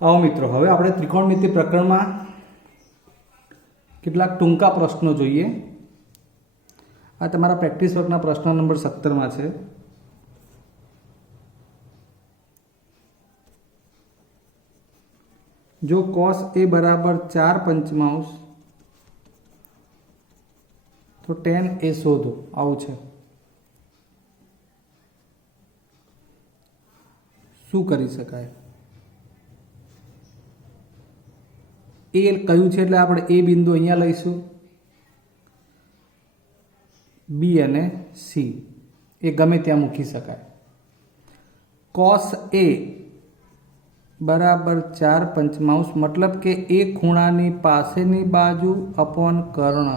आओ मित्रों, हवे आपणे त्रिकोणमिति प्रकरणमां કેટલાક ટૂંકા પ્રશ્નો જોઈએ। આ તમારા પ્રેક્ટિસ વર્કના પ્રશ્ન નંબર 17 માં છે। જો cos a बराबर 4 पंचमांश तो tan a शोधो, आवुं छे। शुं करी शकाय? ए कह्युं छे એટલે આપણે ए बिंदु अहींया लईशुं, बी अने सी ए गमे त्यां मूकी शकाय। cos a बराबर 4 पंचमांश मतलब के ए खूणानी पासेनी बाजू अपॉन कर्ण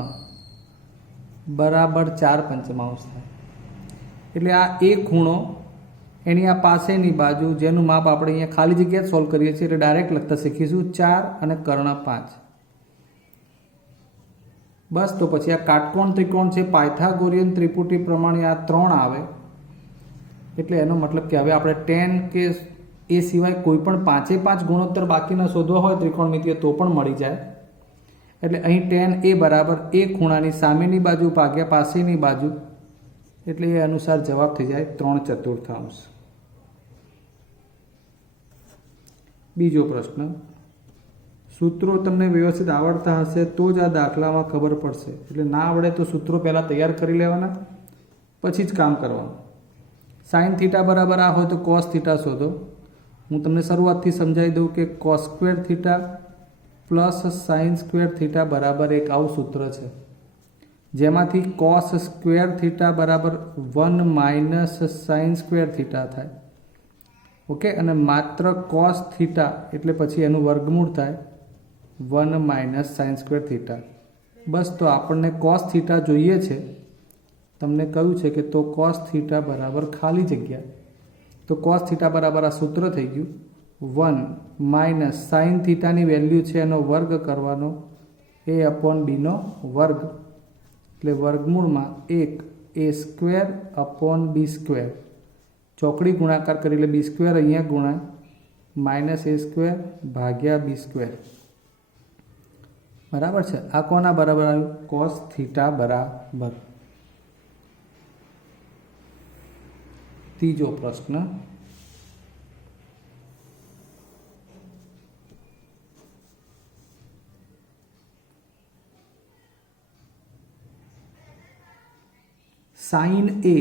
बराबर 4 पंचमांश थाय। एटले आ ए खूणो एनी आ पासेनी बाजू जेनुं माप आपणे अहींया खाली जग्याए सोल्व करीए छीए, एटले डायरेक्ट लखता शीखीशुं 4 अने कर्ण 5। बस तो पछी आ काटकोण त्रिकोण छे, पायथागोरियन त्रिपुटी प्रमाणे आ 3 आवे, एटले एनो मतलब के हवे आपणे tan के ए सिवाय कोईपण 5 गुणोत्तर बाकीना शोधवा होय त्रिकोणमितीय तो पण मळी जाय। एटले अहीं tan ए बराबर ए खूणानी सामेनी बाजू भाग्या पासेनी बाजू, एटले ए अनुसार जवाब थई जाय 3/4। बीजो प्रश्न, सूत्रों तमने व्यवस्थित आवड़ता हशे तो ज आ दाखलामां खबर पड़शे। एटले ना आवड़े तो सूत्रों पहला तैयार करी लेवाना, पछी ज काम करवानुं। sin थीटा बराबर आ होय तो cos थीटा शोधो। हूँ तमने शरूआतथी समजावी दूँ कि cos square theta plus sin square theta बराबर एक आवुं सूत्र है, जेमांथी cos स्क्वेर थीटा बराबर 1 माइनस sin स्क्वेर थीटा थाय। ओके, अने मात्र cos थीटा एटले पछी एनुं वर्गमूळ थाय 1 माइनस sin स्क्वेर थीटा। बस तो आपणने cos थीटा जोईए छे, तमने कह्युं छे कि तो cos थीटा बराबर खाली जग्या, तो cos थीटा बराबर आ सूत्र थई गयुं 1 माइनस sin थीटा नी वेल्यू छे एनो वर्ग करवानो a अपॉन b नो वर्ग, एटले वर्गमूळमां 1 a square upon b square, चौकड़ी गुणाकार करी એટલે b स्क्वेर अहींया गुणाय माइनस a स्क्वेर भाग्या b स्क्वेर बराबर है। आ कोना बराबर आव्युं? cos थीटा बराबर। तीजो प्रश्न, sin a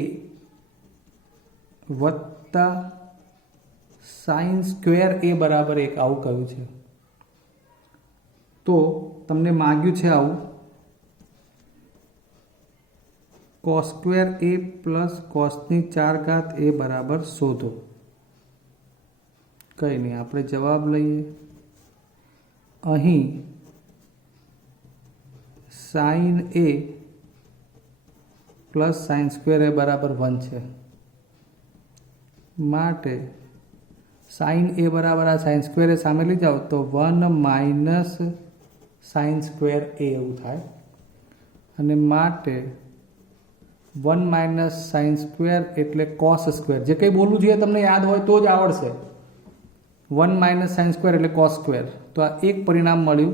वत्ता sin स्क्वेर a बराबर 1 आवुं कह्युं छे। तो तमने मांग्युं छे आवुं cos square a plus cos नी 4 घात a बराबर शोधो। कई नहीं, आपणे जवाब लईए। अहीं sin a plus sin square a बराबर 1 छे, माटे sin a बराबर आ sin स्क्वेर a सामे लई जाओ तो 1 माइनस sin स्क्वेर a एवुं थाय, अने माटे 1 माइनस sin स्क्वेर एटले cos स्क्वेर। जे कंई बोलवुं जोईए तमने याद होय तो ज आवड़शे। 1 माइनस sin स्क्वेर एटले cos स्क्वेर, तो आ एक परिणाम मळ्युं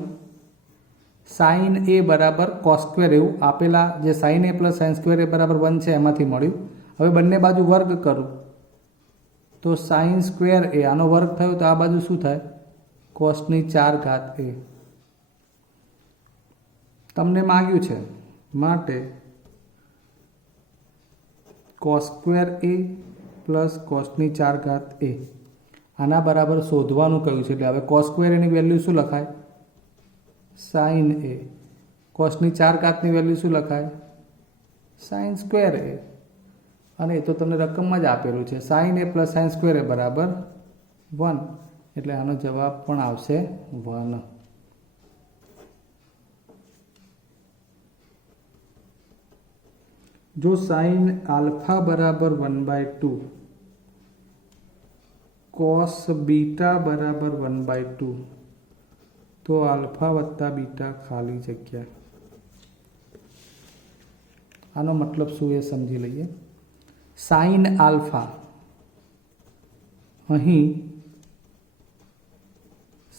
sin a बराबर cos स्क्वेर एवुं आपेला जे sin a plus sin square a बराबर 1 छे एमांथी मळ्युं। हवे बंने बाजू वर्ग करूं तो sin स्क्वेर a आनो वर्ग थयो तो आ बाजू शुं थाय? cos नी 4 घात a। तमने मांग्युं छे माटे cos square a plus cos नी 4 घात a आना बराबर शोधवानुं कह्युं छे। એટલે હવે cos स्क्वेर a ની વેલ્યુ શું લખાય? sin a। cos नी 4 घात नी वेल्यू શું લખાય? sin square a। અને એ તો તમને રકમમાં જ આપેલું છે, sin a plus sin square a બરાબર 1, એટલે આનો જવાબ પણ આવશે 1। जो sin अल्फा बराबर 1/2 cos बीटा बराबर 1/2 तो अल्फा वत्ता बीटा खाली जग्या। आनो मतलब शुं ए समझी लईए। sin अल्फा અહીં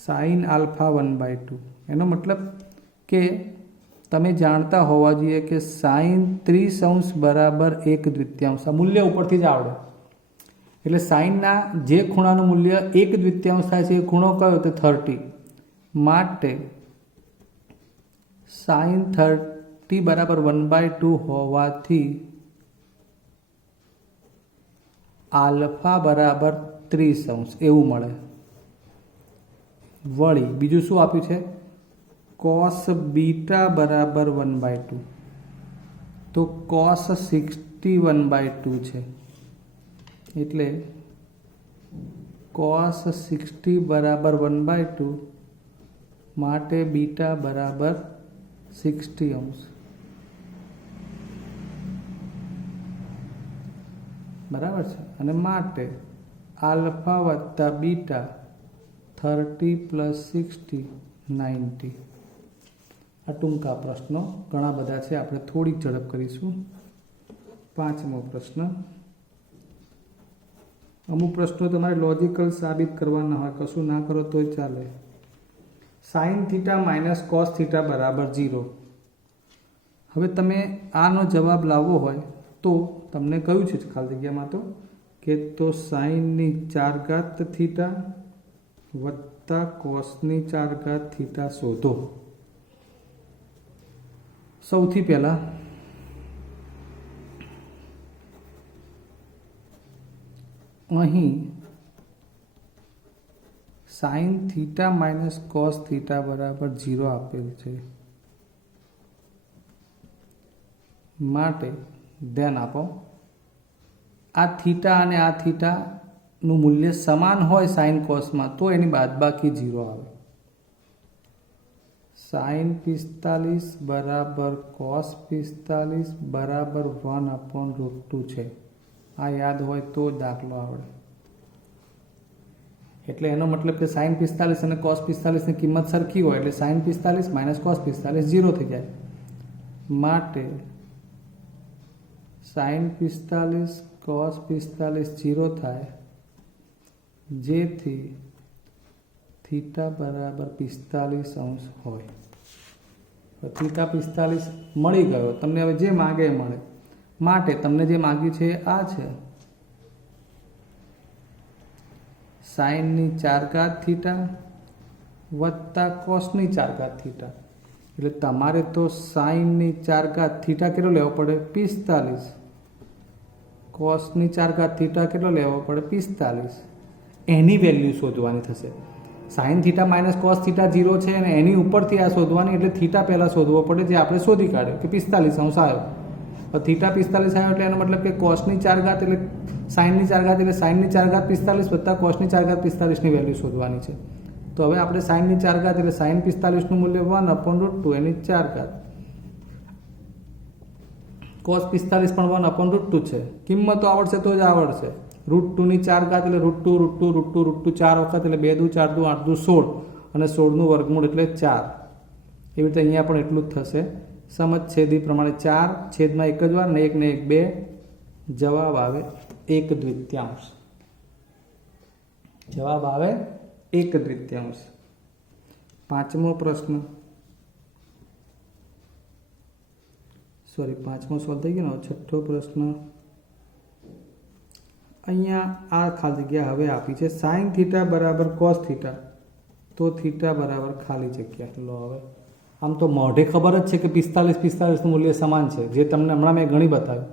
સાઇન આલ્ફા 1/2 એનો મતલબ કે તમે જાણતા હોવા જોઈએ કે સાઇન 30° બરાબર 1/2 આ મૂલ્ય ઉપરથી જ આવડે. એટલે સાઇનના જે ખૂણાનું મૂલ્ય 1/2 થાય છે એ ખૂણો કયો તો 30. માટે સાઇન 30 બરાબર 1/2 હોવાથી આલ્ફા બરાબર 30° એવું મળે. વળી બીજું શું આપ્યું છે? કોસ બીટા બરાબર 1/2. તો કોસ 60 1/2 છે. એટલે કોસ 60 બરાબર 1/2 માટે બીટા બરાબર 60°. બરાબર છે. અને માટે આલ્ફા વત્તા બીટા 30 + 60 90. આ ટૂંકા પ્રશ્નો ઘણા બધા છે, આપણે થોડીક ઝડપ કરીશું. 5મો પ્રશ્ન. અમુક પ્રશ્નો તમારે લોજિકલ સાબિત કરવાના હોય, કશું ના કરો તોય ચાલે. Sine theta minus cos theta બરાબર 0. હવે તમે આનો જવાબ લાવવો હોય તો તમને કહ્યું છે ખાલી જગ્યામાં તો સાઇનની 4 થીટા વત્તા કોસની 4 થીટા શોધો. સૌથી પહેલા અહીં sine theta minus cos theta બરાબર 0 આપેલ છે. માટે ધ્યાન આપો, આ થીટા અને આ થીટાનું મૂલ્ય સમાન હોય સાઇન કોસમાં તો એની બાદબાકી 0 આવે. સાઇન 45 બરાબર કોસ 45 બરાબર 1/√2 છે. આ યાદ હોય તો દાખલો આવડે. એટલે એનો મતલબ કે સાઇન 45 અને કોસ 45ની કિંમત સરખી હોય એટલે સાઇન 45 માઇનસ કોસ 45 0 થઈ જાય. માટે સાઇન 45 કોસ 45 0 થાય, જેથી થીટા બરાબર 45° હોય. થીટા 45 મળી ગયો તમને. હવે જે માગે એ મળે. માટે તમને જે માગ્યું છે આ છે સાઇનની 4 થીટા વત્તા કોસની 4 થીટા. એટલે તમારે તો સાઇનની 4 થીટા કેટલો લેવો પડે? 45. કોસની 4 થીટા કેટલો લેવો પડે? 45. એની વેલ્યુ શોધવાની થશે. Sine theta minus cos theta 0 છે અને એની ઉપરથી આ શોધવાની, એટલે થીટા પહેલાં શોધવો પડે, જે આપણે શોધી કાઢ્યો કે 45° આવ્યો. થીટા 45 આવ્યો એટલે એનો મતલબ કે કોસની 4 એટલે સાઇનની 4 એટલે સાઇનની 4 45 વત્તા કોસની 4 45ની વેલ્યુ શોધવાની છે. તો હવે આપણે સાઇનની 4 એટલે સાઇન 45નું મૂલ્ય 1/√2 એની 4. કોસ 45 પણ 1/√2 છે. કિંમતો આવડશે તો જ આવડશે. √2ની 4 એટલે √2 4 વખત એટલે 2 × 4 = 8 × 16 અને 16નું વર્ગમૂળ એટલે 4. એવી રીતે અહીંયા પણ એટલું જ થશે. સમજછેદી પ્રમાણે 4 છેદમાં 1 જ વાર ને 1 ને 1 2. જવાબ આવે 1/2. જવાબ આવે 1/2. 5મો પ્રશ્ન. સોરી 5મો સોલ્વ થઈ ગયો. 6થો પ્રશ્ન. અહીંયા આ ખાલી જગ્યા હવે આપી છે સાઇન થીટા બરાબર કોસ થીટા, તો થીટા બરાબર ખાલી જગ્યા. લો હવે આમ તો મોઢે ખબર જ છે કે 45 મૂલ્ય સમાન છે, જે તમને હમણાં મેં ગણી બતાવ્યું.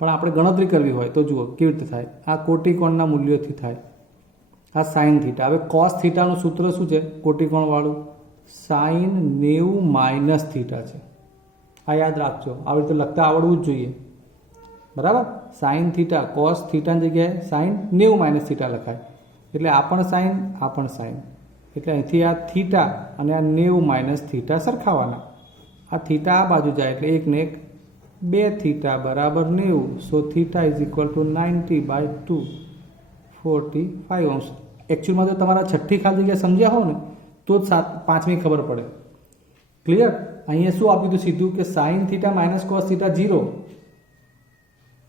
પણ આપણે ગણતરી કરવી હોય તો જુઓ કેવી રીતે થાય. આ કોટિકોણના મૂલ્યોથી થાય. આ સાઇન થીટા. હવે કોસ થીટાનું સૂત્ર શું છે? કોટિકોણવાળું સાઇન 90 માઇનસ થીટા છે. આ યાદ રાખજો, આવી રીતે લખતા આવડવું જ જોઈએ. બરાબર. સાઇન થીટા કોસ થીટાની જગ્યાએ સાઇન 90 માઇનસ થીટા લખાય. એટલે આ પણ સાઇન, આ પણ સાઇન. એટલે અહીંથી આ થીટા અને આ 90 માઇનસ થીટા સરખાવાના. આ થીટા આ બાજુ જાય એટલે 1 ને 1 2 થીટા બરાબર 90. સો થીટા = 90/2 45°. એકચ્યુઅલમાં જો તમારા છઠ્ઠી ખાલી જગ્યા સમજ્યા હો ને તો જ 5મી ખબર પડે. ક્લિયર? અહીંયા શું આપ્યું હતું સીધું કે sine theta minus cos theta 0.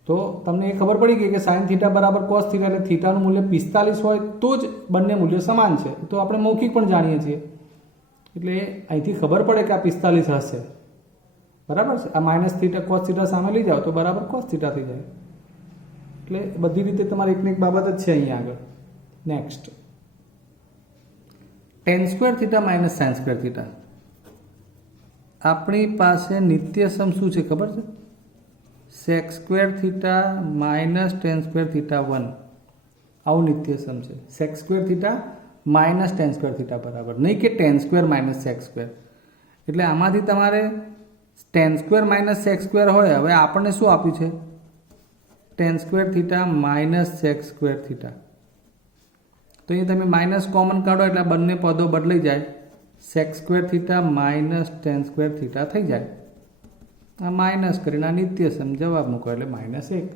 તો તમને એ ખબર પડી ગઈ કે સાઇન થીટા બરાબર કોસ થીટા, એટલે થીટાનું મૂલ્ય 45 હોય તો જ બંને મૂલ્યો સમાન છે. તો આપણે મૌખિક પણ જાણીએ છીએ, એટલે અહીંથી ખબર પડે કે આ 45 હશે. બરાબર છે. આ માઇનસ થીટા કોસ થીટા સામે લઈ જાઓ તો બરાબર કોસ થીટા થઈ જાય. એટલે બધી રીતે તમારે એકને એક બાબત જ છે અહીંયા આગળ. Next, tan square theta minus sine square theta. આપણી પાસે નિત્યસમ શું છે ખબર છે? Sec square theta minus tan square theta 1. આવું નિત્યસમ છે. Sec square theta minus tan square theta બરાબર, નહીં કે tan square minus sec square. એટલે આમાંથી તમારે tan square minus sec square હોય. હવે આપણને શું આપ્યું છે? Tan square theta minus sec square theta. તો અહીંયા તમે માઇનસ કોમન કાઢો એટલે બંને પદો બદલાઈ જાય. Sec square theta minus tan square theta થઈ જાય. આ માઇનસ કરીને આ નિત્યસમ જવાબ મૂકો એટલે -1.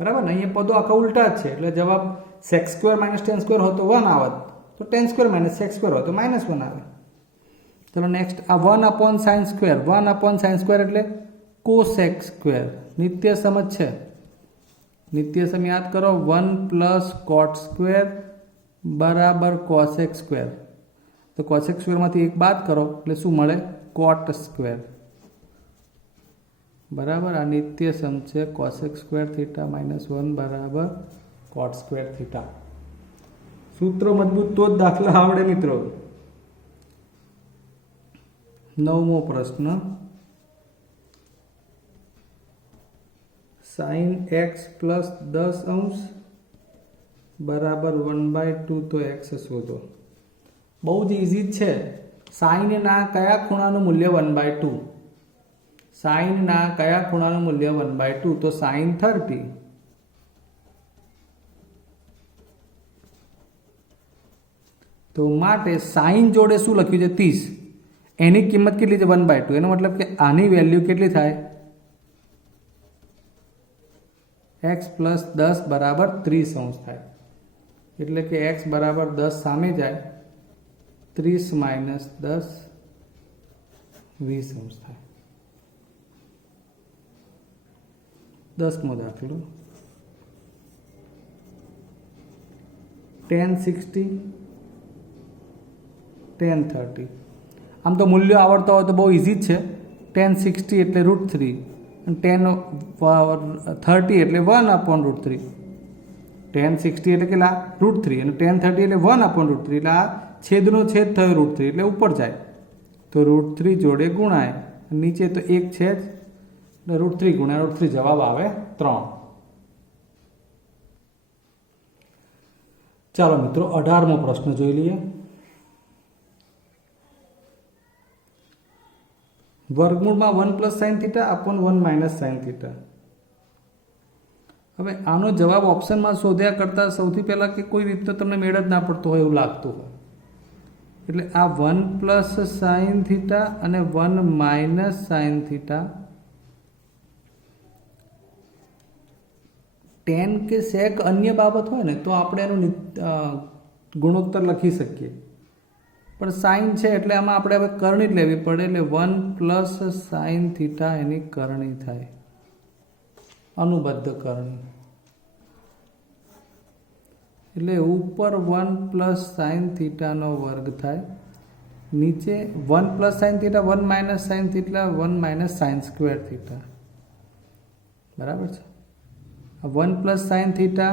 બરાબર ને? અહીંયા પદો આખા ઉલટા જ છે, એટલે જવાબ sec square minus tan square હોય તો 1 આવત, તો tan square minus sec square હોય તો -1 આવે. ચલો નેક્સ્ટ, આ 1 સાઇન સ્ક્વેર. 1 સાઇન સ્ક્વેર એટલે કોસેક સ્ક્વેર. નિત્યસમ જ છે. નિત્યસમ યાદ કરો, 1 પ્લસ કોટ સ્ક્વેર બરાબર કોસેક સ્ક્વેર. તો કોસેક સ્ક્વેરમાંથી એક બાદ કરો એટલે શું મળે? Cot square. બરાબર. આ નિત્યસમ છે. કોસેક સ્ક્વેર થીટા -1 બરાબર કોટ સ્ક્વેર થીટા. સૂત્રો મજબૂત તો જ દાખલા આવડે મિત્રો. 9મો પ્રશ્ન, સાઇન x પ્લસ 10 બરાબર 1/2 તો x શોધો. બહુ જ ઇઝી છે. સાઇનના કયા ખૂણાનું મૂલ્ય 1/2? સાઇનના કયા ખૂણાનું મૂલ્ય 1/2? તો સાઇન 30. તો માટે સાઇન જોડે શું લખ્યું છે? 30. એની કિંમત કેટલી છે? 1/2. એનો મતલબ કે આની વેલ્યુ કેટલી થાય? x પ્લસ 10 બરાબર 30 થાય. એટલે કે x બરાબર 10 સામે જાય, 30 માઇનસ 10 20 થાય. 10મો દાખલો, tan 60 tan 30. આમ તો મૂલ્યો આવડતા હોય તો બહુ ઇઝી જ છે. tan 60 એટલે √3 અને tan 30 એટલે 1/√3. tan 60 એટલે કેટલા? √3 અને tan 30 એટલે 1/√3. એટલે આ છેદનો છેદ થયો √3 એટલે ઉપર જાય તો √3 જોડે ગુણાય. નીચે તો 1 છે જ, એટલે √3 ગુણ્યા √3 જવાબ આવે 3. ચાલો મિત્રો 18મો પ્રશ્ન જોઈ લઈએ. વર્ગમૂળમાં 1 plus sine theta upon 1 minus sine theta. હવે આનો જવાબ ઓપ્શનમાં શોધ્યા કરતાં સૌથી પહેલાં કે કોઈ રીતનો તમને મેળ જ ના પડતો હોય એવું લાગતું હોય. એટલે આ 1 પ્લસ સાઇન થીટા અને 1 માઇનસ સાઇન થીટા ટેન કે સેક અન્ય બાબત હોય ને તો આપણે એનું ગુણોત્તર લખી શકીએ. પણ સાઇન છે એટલે આમાં આપણે હવે કરણી જ લેવી પડે. એટલે 1 પ્લસ સાઇન થીટા એની કરણી થાય, અનુબદ્ધ કરણી. એટલે ઉપર 1 પ્લસ સાઇન થીટાનો વર્ગ થાય, નીચે 1 plus sine theta 1 minus sine theta 1 minus sine square theta. બરાબર છે. 1 પ્લસ સાઇન થીટા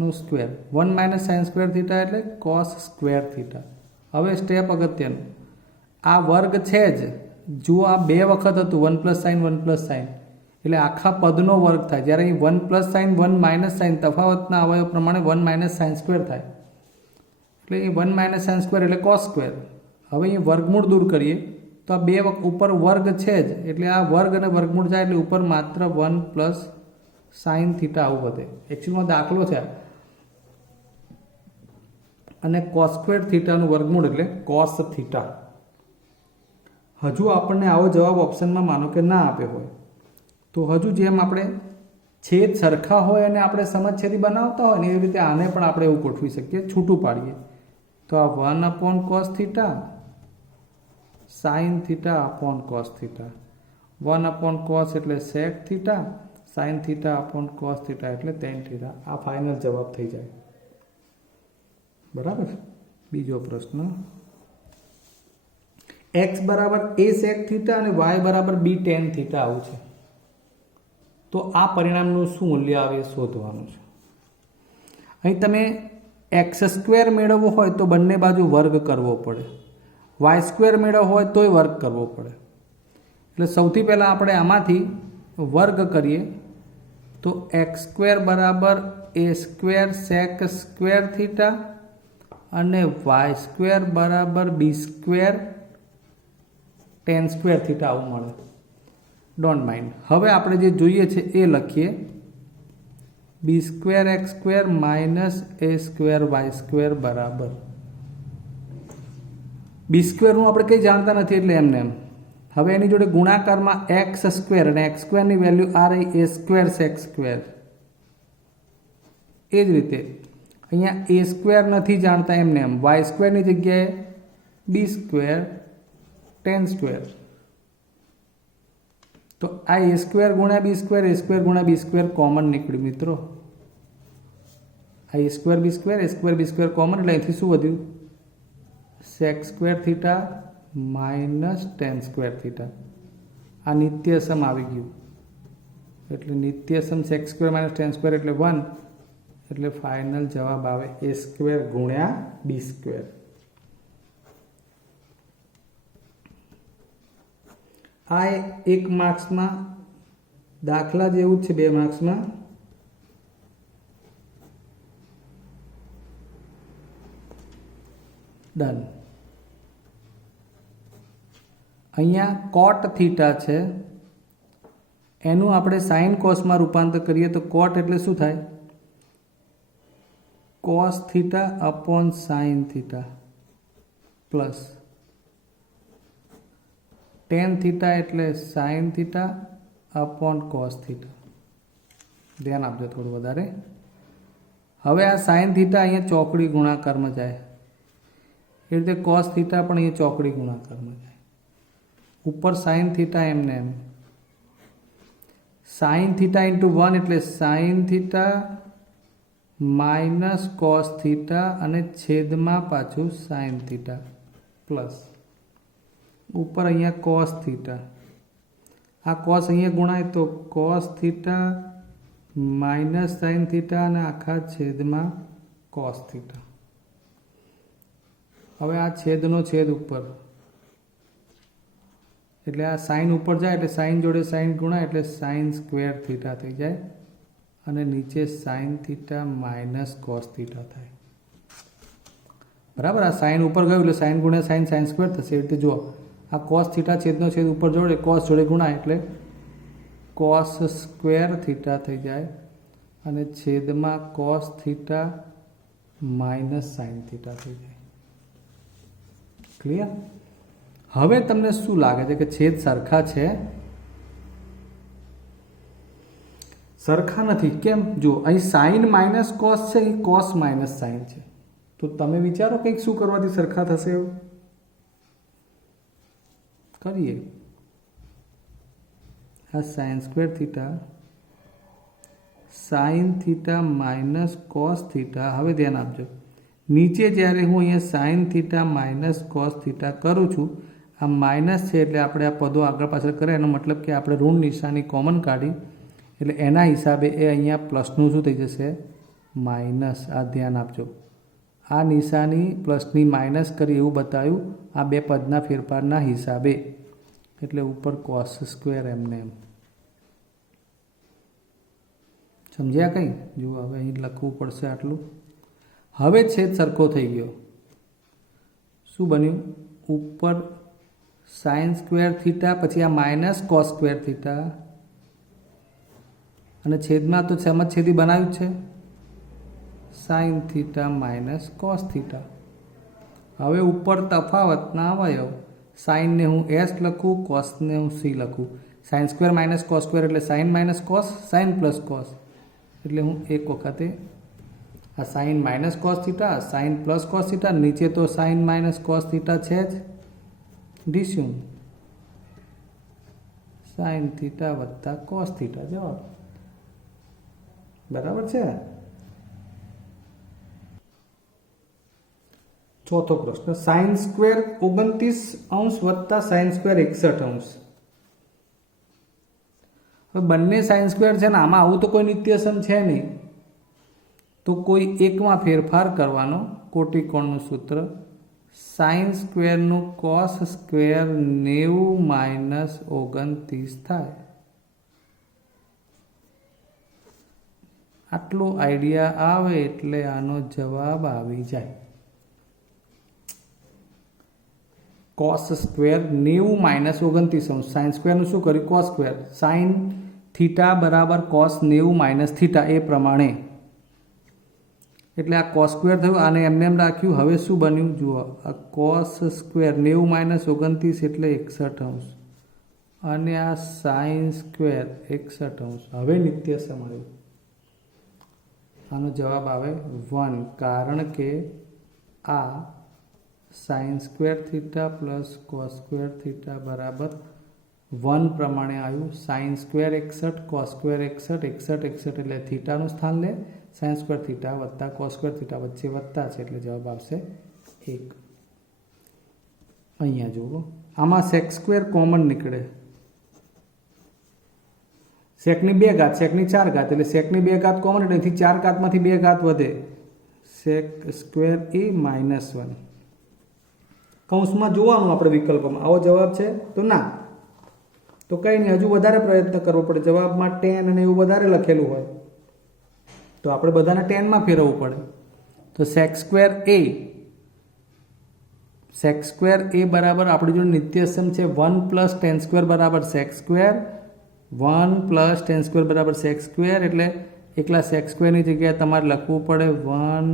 નું square, 1 minus sine square theta એટલે કોસ સ્ક્વેર થીટા. હવે સ્ટેપ અગત્યનું, આ વર્ગ છે જ. જો આ 2 વખત હતું 1 પ્લસ સાઇન 1 પ્લસ સાઇન, એટલે આખા પદનો વર્ગ થાય. જ્યારે અહીં 1 પ્લસ સાઇન 1 માઇનસ સાઇન તફાવતના અવયવ પ્રમાણે 1 માઇનસ સાઇન સ્ક્વેર થાય. એટલે અહીં 1 માઇનસ સાઇન સ્ક્વેર એટલે કોસ સ્ક્વેર. હવે અહીં વર્ગમૂળ દૂર કરીએ તો આ 2 ઉપર વર્ગ છે જ, એટલે આ વર્ગ અને વર્ગમૂળ જાય એટલે ઉપર માત્ર 1 પ્લસ સાઇન થીટા આવું વધે. એકચ્યુઅલમાં દાખલો છે. અને કોસ સ્ક્વેર થીટાનું વર્ગમૂળ એટલે કોસ થીટા. હજુ આપણને આવો જવાબ ઓપ્શનમાં માનો કે ના આપ્યો હોય તો હજુ જેમ આપણે છેદ સરખા હોય અને આપણે સમછેદી બનાવતા હોય ને એવી રીતે આને પણ આપણે એવું ગોઠવી શકીએ, છૂટું પાડીએ. તો આ 1/cos theta sine theta upon cos theta. 1/cos એટલે sec theta, sin θ/cos theta એટલે tan થીટા. આ ફાઇનલ જવાબ થઈ જાય. બરાબર. બીજો પ્રશ્ન, x બરાબર a sec થીટા અને y બરાબર b tan થીટા આવું છે, તો આ પરિણામનું શું મૂલ્ય આવે શોધવાનું છે. અહીં તમે x² મેળવવો હોય તો બંને બાજુ વર્ગ કરવો પડે, y² મેળવવો હોય તોય વર્ગ કરવો પડે. એટલે સૌથી પહેલાં આપણે આમાંથી વર્ગ કરીએ તો x² બરાબર a² sec² થીટા અને y² બરાબર b² tan² થીટા આવું મળે. Don't mind. હવે આપણે જે જોઈએ છે એ લખીએ, b² x² minus a² y² બરાબર b² નું આપણે કંઈ જાણતા નથી એટલે એમને એમ. હવે એની જોડે ગુણાકારમાં x² અને x² ની વેલ્યુ આ રહી a² sec². એ જ રીતે અહીંયા a² નથી જાણતા એમને એમ, y² ની જગ્યાએ b² tan². તો આ a² ગુણ્યા b² a² ગુણ્યા b² કોમન નીકળ્યું મિત્રો. આ a² b² a² b² common એટલે અહીંથી શું વધ્યું, sec² theta minus tan² theta. આ નિત્યસમ આવી ગયું એટલે નિત્યસમ sec² માઇનસ tan² એટલે 1, એટલે ફાઇનલ જવાબ આવે a² ગુણ્યા b². આ 1 માર્ક્સમાં દાખલા જેવું જ છે, 2 માર્ક્સમાં. ડન. અહીંયા cot થીટા છે, એનું આપણે sin cosમાં રૂપાંતર કરીએ તો cot એટલે શું થાય, cos theta upon sin theta plus tan theta એટલે sin theta upon cos theta. ધ્યાન આપજો થોડું વધારે. હવે આ sin થીટા અહીંયા ચોકડી ગુણાકારમાં જાય, એ રીતે cos થીટા પણ અહીંયા ચોકડી ગુણાકારમાં જાય. ઉપર sin થીટા એમને એમ, sin થીટા ઇન્ટુ 1 એટલે sin theta minus cos theta અને છેદમાં પાછું sin થીટા પ્લસ ઉપર અહીંયા cos થીટા. આ cos અહીંયા ગુણાય તો cos theta minus sin theta અને આખા છેદમાં cos થીટા. હવે આ છેદનો છેદ ઉપર એટલે આ સાઇન ઉપર જાય એટલે સાઇન જોડે સાઇન ગુણાય એટલે sin² થીટા થઈ જાય અને નીચે sin theta minus cos theta થાય. બરાબર. આ સાઇન ઉપર ગયું એટલે સાઇન ગુણ્યા સાઇન sin² થશે. એ રીતે જુઓ, આ cos થીટા છેદનો છેદ ઉપર જોડે cos જોડે ગુણાય એટલે cos² થીટા થઈ જાય અને છેદમાં cos theta minus sin theta થઈ જાય. ક્લિયર? હવે તમને શું લાગે છે કે છેદ સરખા છે? સરખા નથી. કેમ? જો અહીં sin માઇનસ cos છે, અહીં cos માઇનસ sin છે. તો તમે વિચારો કંઈક શું કરવાથી સરખા થશે એવું કરીએ. આ sin² theta sin theta minus cos theta. હવે ધ્યાન આપજો, નીચે જ્યારે હું અહીંયા sin theta minus cos theta કરું છું, આ માઇનસ છે એટલે આપણે આ પદો આગળ પાછળ કરે, એનો મતલબ કે આપણે ઋણ નિશાની કોમન કાઢી એટલે એના હિસાબે એ અહીંયા પ્લસનું શું થઈ જશે, માઇનસ. આ ધ્યાન આપજો, આ નિશાની પ્લસની માઇનસ કરી એવું બતાવ્યું આ બે પદના ફેરફારના હિસાબે, એટલે ઉપર cos² એમને એમ. સમજ્યા કંઈ? જુઓ હવે અહીં લખવું પડશે આટલું. હવે છેદ સરખો થઈ ગયો. શું બન્યું? ઉપર sin² થીટા પછી આ માઇનસ cos² થીટા અને છેદમાં તો સમછેદી બનાવ્યું છે sin theta minus cos theta. હવે ઉપર તફાવતના અવયવ, સાઇનને હું s લખું, કોસને હું c લખું. sin² માઇનસ cos² એટલે sin minus cos, sin plus cos એટલે હું એક વખતે આ sin minus cos theta, sin plus cos theta, નીચે તો sin માઇનસ cos થીટા છે જ, ડીસ્યુમ સાઇન થીટા વત્તા કોસ થીટા જવાબ બરાબર છે। ચોથો પ્રશ્ન સાઇન સ્ક્વેર 29 વત્તા સાઇન સ્ક્વેર 61। હવે બંને સાઇન સ્ક્વેર છે ને આમાં આવું તો કોઈ નિત્યસમ છે નહીં, તો કોઈ એકમાં ફેરફાર કરવાનો। કોટિકોણનું સૂત્ર સાઇન સ્ક્વેરનું કોસ સ્ક્વેર 90 - 29 થાય। આટલો આઈડિયા આવે એટલે આનો જવાબ આવી જાય। કોસ સ્ક્વેર 90 - 29 સાઇન સ્ક્વેરનું શું કર્યું કોસ સ્ક્વેર સાઇન થીટા બરાબર કોસ 90 - થીટા એ પ્રમાણે એટલે આ કોસ સ્ક્વેર થયું આને એમને એમ રાખ્યું। હવે શું બન્યું જુઓ આ કોસ સ્ક્વેર 90 - 29 એટલે 61 અને આ સાઇન સ્ક્વેર 61। હવે નિત્યસમ આવ્યું, આનો જવાબ આવે 1 કારણ કે આ sign square theta plus cos square theta બરાબર 1 પ્રમાણે આવ્યું। સાઇન સ્ક્વેર 61 કોસ સ્ક્વેર 61 61 એટલે થીટાનું સ્થાન લે, સાઇન સ્ક્વેર થીટા વત્તા કોસ સ્ક્વેર થીટા વચ્ચે વત્તા છે એટલે જવાબ આવશે 1। અહીંયા જુઓ આમાં સેક સ્ક્વેર કોમન નીકળે, સેકની 2 ઘાત સેકની 4 ઘાત એટલે સેકની 2 ઘાત કોમન એટલે અહીંથી 4 ઘાતમાંથી 2 ઘાત વધે, સેક સ્ક્વેર એ -1। કૌંસમાં જોવાનું આપણે વિકલ્પમાં આવો જવાબ છે તો ના, તો કંઈ નહીં હજુ વધારે પ્રયત્ન કરવો પડે। જવાબમાં 10 અને એવું વધારે લખેલું હોય તો આપણે બધાને 10માં ફેરવવું પડે। તો સેક સ્ક્વેર એ બરાબર આપણી જોડે નિત્યસમ છે 1 + tan સ્ક્વેર બરાબર સેક સ્ક્વેર, 1 + tan સ્ક્વેર બરાબર સેક સ્ક્વેર એટલે એકલા સેક સ્ક્વેરની જગ્યાએ તમારે લખવું પડે 1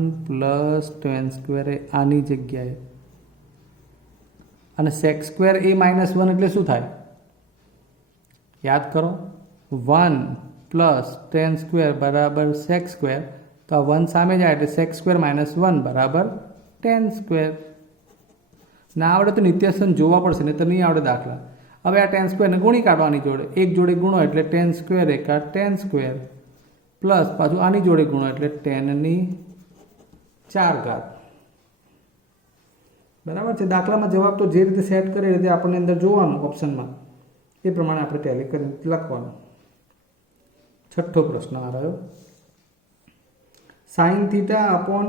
+ tan સ્ક્વેર એ આની જગ્યાએ, અને સેક સ્ક્વેર એ -1 એટલે શું થાય યાદ કરો 1 + tan સ્ક્વેર બરાબર સેક સ્ક્વેર, તો આ 1 સામે જાય એટલે સેક સ્ક્વેર -1 બરાબર tan સ્ક્વેર। ના આવડે તો નિત્યસમ જોવા પડશે ને તો નહીં આવડે દાખલા। હવે આ tan સ્ક્વેરને ગુણી કાઢવાની જોડે, એક જોડે ગુણો એટલે tan સ્ક્વેર એકા tan સ્ક્વેર પ્લસ પાછું આની જોડે ગુણો એટલે tan-ની 4 ઘાત બરાબર છે। દાખલામાં જવાબ તો જે રીતે સેટ કરે એ રીતે આપણને અંદર જોવાનું ઓપ્શનમાં, એ પ્રમાણે આપણે ટેલી કરી લખવાનું। છઠ્ઠો પ્રશ્ન આ રહ્યો sine theta upon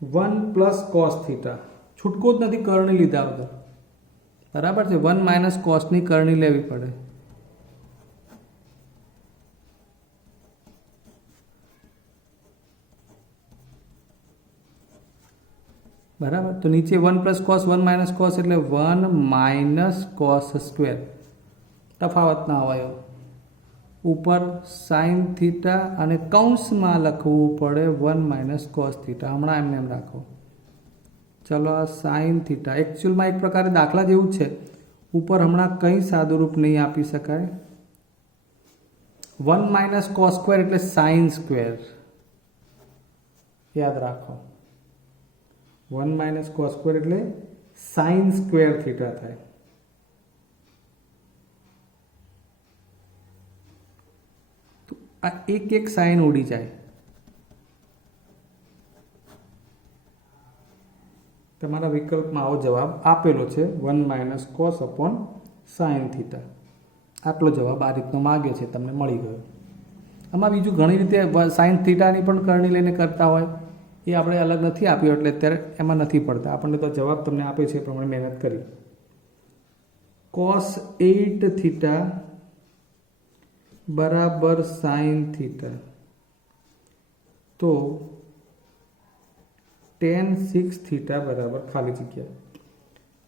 1 + cos theta. છૂટકો જ નથી, કરણી લીધા વગર બરાબર છે। 1 - કોસની કરણી લેવી પડે બરાબર। તો નીચે 1 + કોસ 1 - કોસ એટલે 1 - કોસ સ્ક્વેર, તફાવત ના અવયવ ઉપર સાઇન થીટા અને કૌંસમાં લખવું પડે 1 - કોસ થીટા। હમણાં એમને એમ રાખો। ચલો આ સાઇન થીટા એકચ્યુઅલમાં એક પ્રકારે દાખલા જેવું જ છે, ઉપર હમણાં કંઈ સાદુરૂપ નહીં આપી શકાય। 1 - કોસ સ્ક્વેર એટલે સાઇન સ્ક્વેર, યાદ રાખો 1 - કોસ સ્ક્વેર એટલે સાઇન સ્ક્વેર થીટા થાય। તો આ એક સાઇન ઉડી જાય, તમારા વિકલ્પમાં આવો જવાબ આપેલો છે 1 - કોસ અપોન સાઇન થીટા। આટલો જવાબ આ રીતનો માગ્યો છે, તમને મળી ગયો। આમાં બીજું ઘણી રીતે સાઇન થીટાની પણ કરણી લઈને કરતા હોય, એ આપણે અલગ નથી આપ્યો એટલે અત્યારે એમાં નથી પડતા, આપણને તો જવાબ તમને આપ્યો છે એ પ્રમાણે મહેનત કરી। cos 8 થીટા બરાબર સાઇન થીટા, તો tan 6 થીટા બરાબર ખાલી જગ્યા।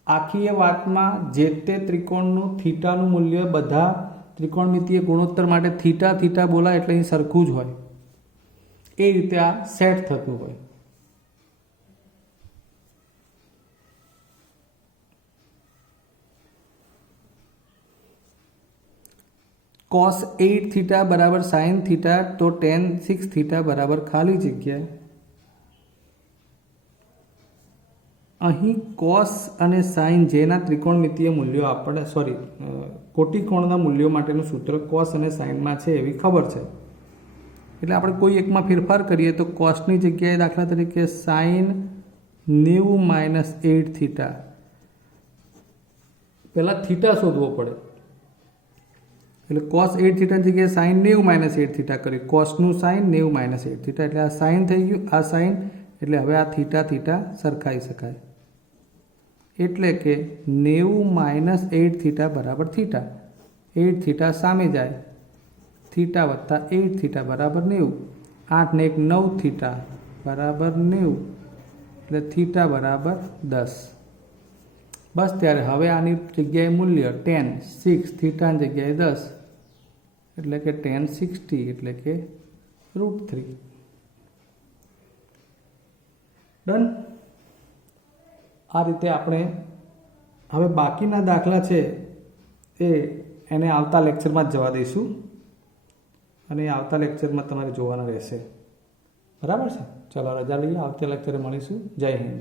આખી એ વાતમાં જે તે ત્રિકોણનું થીટાનું મૂલ્ય બધા ત્રિકોણમિતીય ગુણોત્તર માટે થીટા થીટા બોલાય એટલે અહીં સરખું જ હોય, એ રીતે આ સેટ થતું હોય। cos 8 થીટા બરાબર સાઇન થીટા, તો tan 6 થીટા બરાબર ખાલી જગ્યા। અહીં cos અને sin જેના ત્રિકોણમિતીય મૂલ્યો આપણે કોટિકોણના મૂલ્યો માટેનું સૂત્ર કોસ અને સાઇનમાં છે એવી ખબર છે, એટલે આપણે કોઈ એકમાં ફેરફાર કરીએ તો કોસની જગ્યાએ દાખલા તરીકે સાઇન 90 - 8 થીટા, પહેલાં થીટા શોધવો પડે, એટલે કોસ 8 થીટાની જગ્યાએ સાઇન 90 - 8 થીટા કરી, કોસનું સાઇન 90 - 8 થીટા, એટલે આ સાઇન થઈ ગયું, આ સાઇન, એટલે હવે આ થીટા થીટા સરખાઈ શકાય, એટલે કે 90 - 8 થીટા બરાબર થીટા, 8 થીટા સામે જાય, થીટા વત્તા 8 થીટા બરાબર 90, 8 ને 1 9 થીટા બરાબર 90, એટલે થીટા બરાબર 10. બસ ત્યારે હવે આની જગ્યાએ મૂલ્ય tan 6 થીટાની જગ્યાએ 10, એટલે કે tan 60, એટલે કે √3. ડન. આ રીતે આપણે હવે બાકીના દાખલા છે એને આવતા લેક્ચરમાં જ જવા દઈશું, અને આવતા લેક્ચરમાં તમારે જોવાના રહેશે. બરાબર છે? ચલો રજા લઈએ, આવતા લેક્ચરે મળીશું. જય હિન્દ.